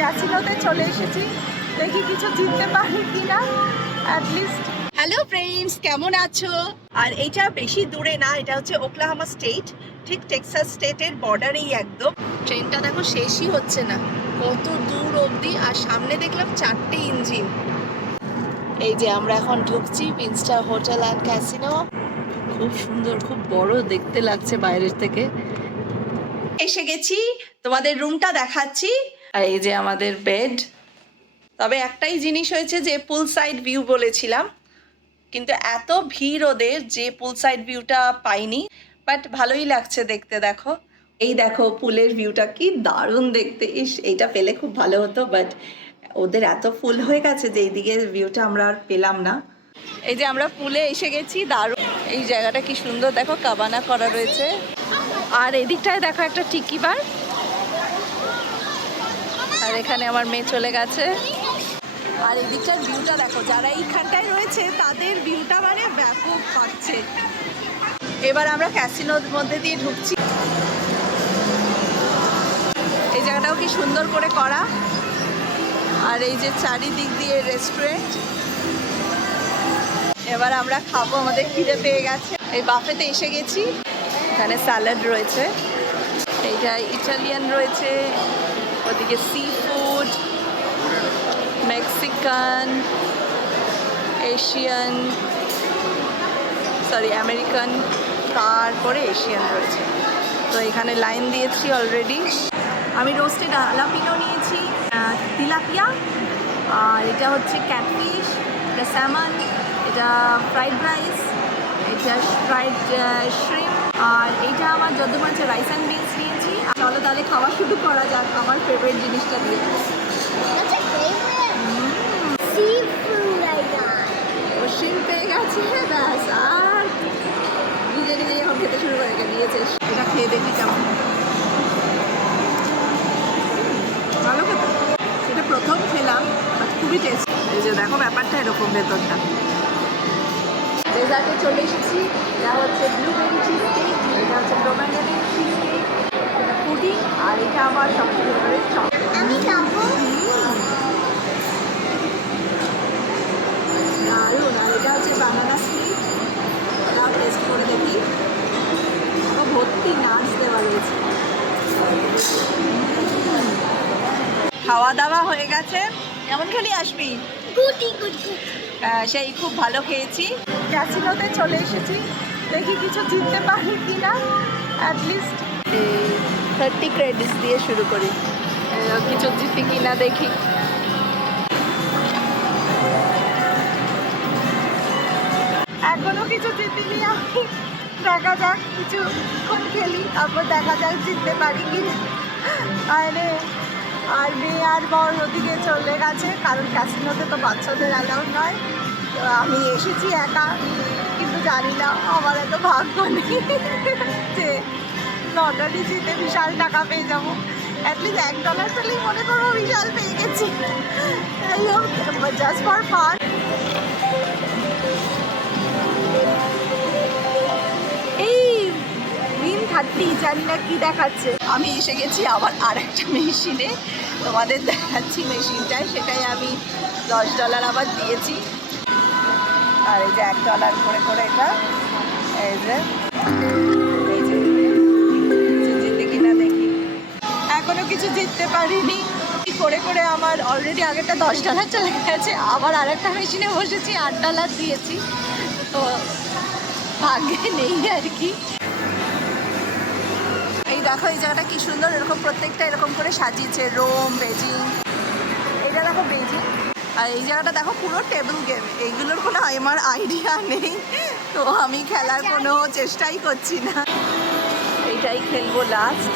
ক্যাসিনোতে চলে এসেছি, দেখি কিছু জিততে পারি কিনা অ্যাটলিস্ট। হ্যালো ফ্রেন্ডস, কেমন আছো? আর এটা বেশি দূরে না, এটা হচ্ছে ওকলাহোমা স্টেট, ঠিক টেক্সাস স্টেটের বর্ডারেই একদম। ট্রেনটা দেখো শেষই হচ্ছে না, কত দূর অবধি, আর সামনে দেখলাম 4টে ইঞ্জিন। এই যে আমরা এখন ঢুকছি উইনস্টার হোটেল অ্যান্ড ক্যাসিনো। খুব সুন্দর, খুব বড় দেখতে লাগছে বাইরের থেকে। এসে গেছি, তোমাদের রুমটা দেখাচ্ছি। আর এই যে আমাদের বেড। তবে একটাই জিনিস হয়েছে যে পুল সাইড ভিউ বলেছিলাম, কিন্তু এত ভিড় ওদের যে পুল সাইড ভিউটা পাইনি, বাট ভালোই লাগছে দেখতে। দেখো, এই দেখো পুলের ভিউটা কি দারুণ দেখতে। ইস, এইটা পেলে খুব ভালো হতো, বাট ওদের এত ফুল হয়ে গেছে যে এইদিকে ভিউটা আমরা আর পেলাম না। এই যে আমরা পুলে এসে গেছি, দারুণ। এই জায়গাটা কি সুন্দর, দেখো কাবানা করা রয়েছে। আর এদিকটায় দেখো একটা টিকি বার, আর এখানে আমার মেয়ে চলে গেছে। আর এদিকটার ভিউটা দেখো, যারা এইখানটায় রয়েছে তাদের ভিউটা মানে ব্যাপক পাচ্ছে। এবার আমরা ক্যাসিনোর মধ্যে দিয়ে ঢুকছি। এই জায়গাটাও কি সুন্দর করে করা, আর এই যে চারিদিক দিয়ে রেস্টুরেন্ট। এবার আমরা খাবো, আমাদের খিদে পেয়ে গেছে। এই বাফেতে এসে গেছি, এখানে স্যালাড রয়েছে, এইটা ইটালিয়ান রয়েছে, ওদিকে sea food, Mexican, Asian, sorry American, তারপরে এশিয়ান রয়েছে। তো এখানে লাইন দিয়েছি অলরেডি। আমি রোস্টেড আলাপিনো নিয়েছি, তিলাপিয়া, আর এটা হচ্ছে ক্যাটফিশ, এটা স্যামন, এটা ফ্রাইড রাইস, এটা ফ্রাইড শ্রিম্প, আর এইটা আমার যত হচ্ছে রাইস অ্যান্ড বিনস নিয়েছি। চলো তাহলে খাওয়া শুরু করা যাক আমার ফেভারিট জিনিসটা দিয়ে। ও শ্রিম্প পেয়ে গেছে, ব্যাস। আর নিজে নিজে এখন খেতে শুরু করে দিয়েছে। এটা খেয়ে দেখি কেমন ভালো খেতে। এটা প্রথম খেলাম, খুবই টেস্ট। এই যে দেখো ব্যাপারটা এরকম ভেতরটা। ডেজার্টে চলে এসেছি, এটা হচ্ছে ব্লুবেরি চিজ কেক, এটা হচ্ছে পোমেগ্রানেট চিজ কেক, এটা পুডিং, আর এটা আমার সবচেয়ে ফেভারিট চকলেট। আমি খাবো। দারুণ। আর এটা হচ্ছে বানানা স্প্লিট, এটাও টেস্ট করে দেখি। ভর্তি নাটস দেওয়া রয়েছে। খাওয়া দাওয়া হয়ে গেছে, কেমন খেলি আসবি? সেই খুব ভালো খেয়েছি। ক্যাসিনোতে চলে এসেছি, দেখি কিছু জিততে পারি কিনা অ্যাটলিস্ট। 30 ক্রেডিটস দিয়ে শুরু করি, কিছু জিতি কিনা দেখি। এখনো কিছু জিতিনি আমি, দেখা যাক কিছুক্ষণ খেলি, তারপর দেখা যাক জিততে পারি কিনা। আরে আর মেয়ে আর বর ওদিকে চলে গেছে, কারণ ক্যাসিনোতে তো বাচ্চাদের অ্যালাউড নয়। তো আমি এসেছি একা, কিন্তু জানি না আমার এত ভাগ্য নেই যে লটারি জিতে বিশাল টাকা পেয়ে যাবো। অ্যাটলিস্ট $1 পেলেই মনে করবো বিশাল পেয়ে গেছি। যাই হোক, জাস্ট ফর ফান। এই উইন 30, জানি না কি দেখাচ্ছে। আমি এসে গেছি আবার আরেকটা মেশিনে, তোমাদের দেখাচ্ছি মেশিনটায়। সেটাই আমি $10 আবার দিয়েছি। আর এই যে $1 করে করে এটা, এই যে জিতে কিনা দেখি। এখনো কিছু জিততে পারিনি, কি করে করে আমার অলরেডি আগেরটা $10 চলে গেছে। আবার আরেকটা মেশিনে বসেছি, $8 দিয়েছি। তো ভাগ্যে নেই আর কি। এই দেখো এই জায়গাটা কি সুন্দর, এরকম প্রত্যেকটা এরকম করে সাজিয়েছে। রোম, বেজিং, এটা দেখো বেজিং। আর এই জায়গাটা দেখো পুরো টেবিল গেম। এইগুলোর কোনো আমার আইডিয়া নেই, তো আমি খেলার কোনো চেষ্টাই করছি না। এইটাই খেলবো লাস্ট।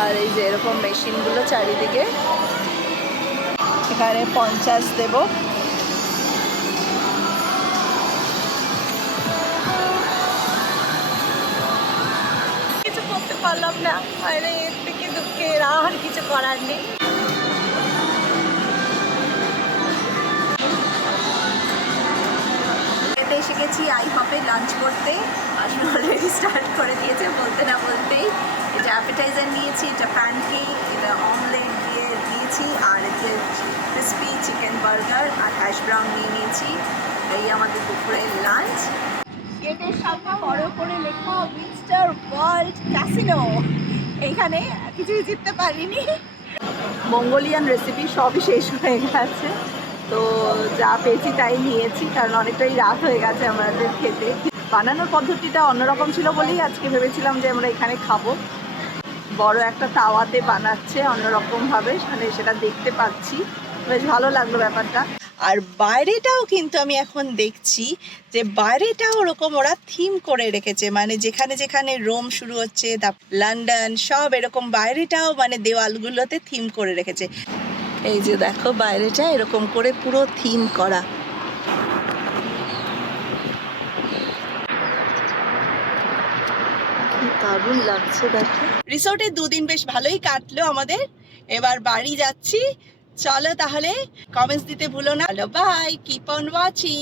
আর এই যে এরকম মেশিনগুলো চারিদিকে, এখানে 50 দেব। কিছু করতে পারলাম না, আরে এর থেকে দুঃখের আর কিছু করার নেই। এসে গেছি আইহপে লাঞ্চ করতে। আসলে অলরেডি স্টার্ট করে দিয়েছে বলতে না বলতে। প্রেজেন্ট নিয়েছি, এটা প্যানকেক, এটা অমলেট দিয়ে দিয়েছি, আর এতে ক্রিসপি চিকেন বার্গার আর হ্যাশ ব্রাউন নিয়ে নিয়েছি। এই আমাদের দুপুরের লাঞ্চ। গেটের সামনে বড় করে লেখা উইনস্টার ওয়ার্ল্ড ক্যাসিনো। এইখানে কিছুই জিততে পারিনি, মঙ্গোলিয়ান রেসিপি সবই শেষ হয়ে গেছে, তো যা পেয়েছি তাই নিয়েছি, কারণ অনেকটাই রাত হয়ে গেছে আমাদের খেতে। বানানোর পদ্ধতিটা অন্যরকম ছিল বলেই আজকে ভেবেছিলাম যে আমরা এখানে খাবো। বড় একটা তাওয়াতে বানাচ্ছে অন্যরকমভাবে, মানে সেটা দেখতে পাচ্ছি, বেশ ভালো লাগলো ব্যাপারটা। আর বাইরেটাও কিন্তু আমি এখন দেখছি যে বাইরেটাও ওরকম ওরা থিম করে রেখেছে, মানে যেখানে যেখানে রোম শুরু হচ্ছে, লন্ডন, সব এরকম বাইরেটাও মানে দেওয়ালগুলোতে থিম করে রেখেছে। এই যে দেখো বাইরেটা এরকম করে পুরো থিম করা। দারুণ লাগছে দেখো। রিসোর্টে দুদিন বেশ ভালোই কাটলো আমাদের, এবার বাড়ি যাচ্ছি। চলো তাহলে, কমেন্টস দিতে ভুলো না। Bye, keep on watching.